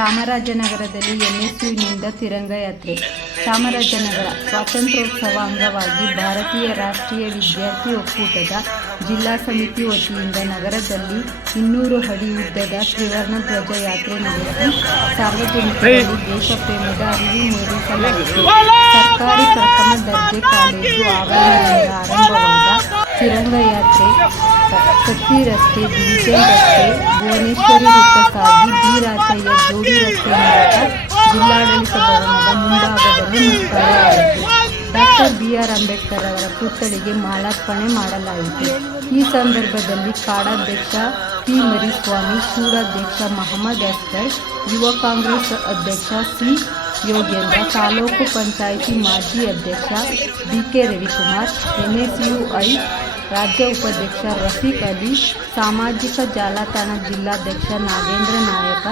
ಚಾಮರಾಜನಗರದಲ್ಲಿ ಎನ್ಎಸ್ಯುನಿಂದ ತಿರಂಗ ಯಾತ್ರೆ. ಚಾಮರಾಜನಗರ ಸ್ವಾತಂತ್ರ್ಯೋತ್ಸವ ಅಂಗವಾಗಿ ಭಾರತೀಯ ರಾಷ್ಟ್ರೀಯ ವಿದ್ಯಾರ್ಥಿ ಒಕ್ಕೂಟದ ಜಿಲ್ಲಾ ಸಮಿತಿ ವತಿಯಿಂದ ನಗರದಲ್ಲಿ ಇನ್ನೂರು ಅಡಿ ಉದ್ದದ ತ್ರಿವರ್ಣ ಧ್ವಜ ಯಾತ್ರೆ ನಡೆಸಿ ಸಾರ್ವಜನಿಕರಲ್ಲಿ ದೇಶಪ್ರೇಮದ ಅರಿವು ಮೂಡಿಸಲಾಯಿತು ಸರ್ಕಾರಿ ಪ್ರಥಮ ದರ್ಜೆ ಕಾಲೇಜು ಆವರಣದಿಂದ ಆರಂಭವಾದ ತಿರಂಗ ಯಾತ್ರೆ ಕತ್ತಿ ರಸ್ತೆ ಡಿವಿಜನ್ ರಸ್ತೆ ಭುವನೇಶ್ವರಿ ವೃತ್ತ ಸಾಗಿ ಬಿ ರಾಚಯ್ಯ ಜೋಡಿ ರಸ್ತೆ ಮೂಲಕ ಜಿಲ್ಲಾಡಳಿತ ಭವನದ ಮುಂಭಾಗದಲ್ಲಿ ಮುಕ್ತಾಯವಾಯಿತು ಡಾಕ್ಟರ್ ಬಿ ಆರ್ ಅಂಬೇಡ್ಕರ್ ಅವರ ಪುತ್ಥಳಿಗೆ ಮಾಲಾರ್ಪಣೆ ಮಾಡಲಾಯಿತು ಈ ಸಂದರ್ಭದಲ್ಲಿ ಕಾಡಾಧ್ಯಕ್ಷ ಪಿ ಮರಿಸ್ವಾಮಿ ಶೂರಾಧ್ಯಕ್ಷ ಮಹಮ್ಮದ್ ಅಸ್ಕರ್ ಯುವ ಕಾಂಗ್ರೆಸ್ ಅಧ್ಯಕ್ಷ ಸಿ ಯೋಗೇಂದ್ರ ತಾಲೂಕು ಪಂಚಾಯಿತಿ ಮಾಜಿ ಅಧ್ಯಕ್ಷ ಡಿ ಕೆ ರವಿಕುಮಾರ್ ಎನ್ಎಸ್ಯುಐ ರಾಜ್ಯ ಉಪಾಧ್ಯಕ್ಷ ರಫೀಕ್ ಅಲಿ ಸಾಮಾಜಿಕ ಜಾಲತಾಣ ಜಿಲ್ಲಾಧ್ಯಕ್ಷ ನಾಗೇಂದ್ರ ನಾಯಕ,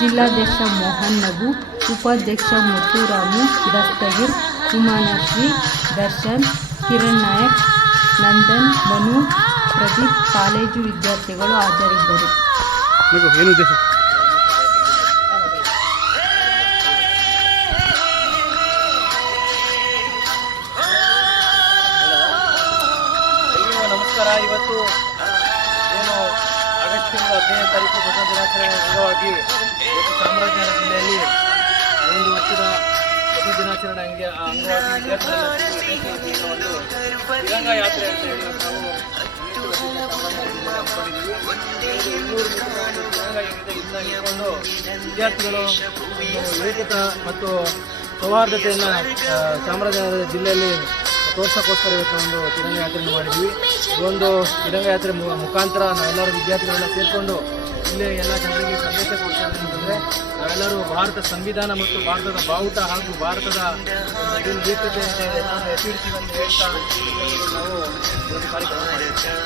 ಜಿಲ್ಲಾಧ್ಯಕ್ಷ ಮೋಹನ್ ನಗು, ಉಪಾಧ್ಯಕ್ಷ ಮುತ್ತುರಾಮು, ದಸ್ತಗಿರ್, ಉಮಾನಶ್ರೀ, ದರ್ಶನ್, ಕಿರಣ್ ನಾಯಕ್, ನಂದನ್, ಮನು, ಪ್ರದೀಪ್, ಕಾಲೇಜು ವಿದ್ಯಾರ್ಥಿಗಳು ಹಾಜರಿದ್ದರು. ಇವತ್ತು ಏನು ಆಗಸ್ಟ್ ತಿಂಗಳ ಹದಿನೈದು ತಾರೀಕು ಸ್ವತಂತ್ರ ದಿನಾಚರಣೆ ಅಂಗವಾಗಿ ಚಾಮರಾಜನಗರ ಜಿಲ್ಲೆಯಲ್ಲಿ ಒಂದು ವರ್ಷದ ಸ್ವತಂತ್ರ ದಿನಾಚರಣೆ ಹಂಗೆ ಅಂಗವಾಗಿ ಯಾತ್ರೆ ವಿದ್ಯಾರ್ಥಿಗಳು ಏಕತಾ ಮತ್ತು ಸೌಹಾರ್ದತೆಯನ್ನು ಚಾಮರಾಜನಗರ ಜಿಲ್ಲೆಯಲ್ಲಿ ತೋರ್ಸೋಕ್ಕೋಸ್ಕರ ಇವತ್ತು ಒಂದು ತಿರಂಗ ಯಾತ್ರೆಯನ್ನು ಮಾಡಿದ್ವಿ. ಇದೊಂದು ತಿರಂಗ ಯಾತ್ರೆ ಮುಖಾಂತರ ನಾವೆಲ್ಲರೂ ವಿದ್ಯಾರ್ಥಿಗಳೆಲ್ಲ ಸೇರಿಕೊಂಡು ಇಲ್ಲಿ ಎಲ್ಲ ಜನರಿಗೆ ಸಂದೇಶ ಕೊಡ್ತಾರೆ ಅಂತಂದರೆ ನಾವೆಲ್ಲರೂ ಭಾರತ ಸಂವಿಧಾನ ಮತ್ತು ಭಾರತದ ಬಾವುಟ ಹಾಗೂ ಭಾರತದ ಏಕತೆ ಅಂತ ಹೇಳ್ತಾ ನಾವು ಕಾರ್ಯಕ್ರಮ ಮಾಡಿದ್ದೇವೆ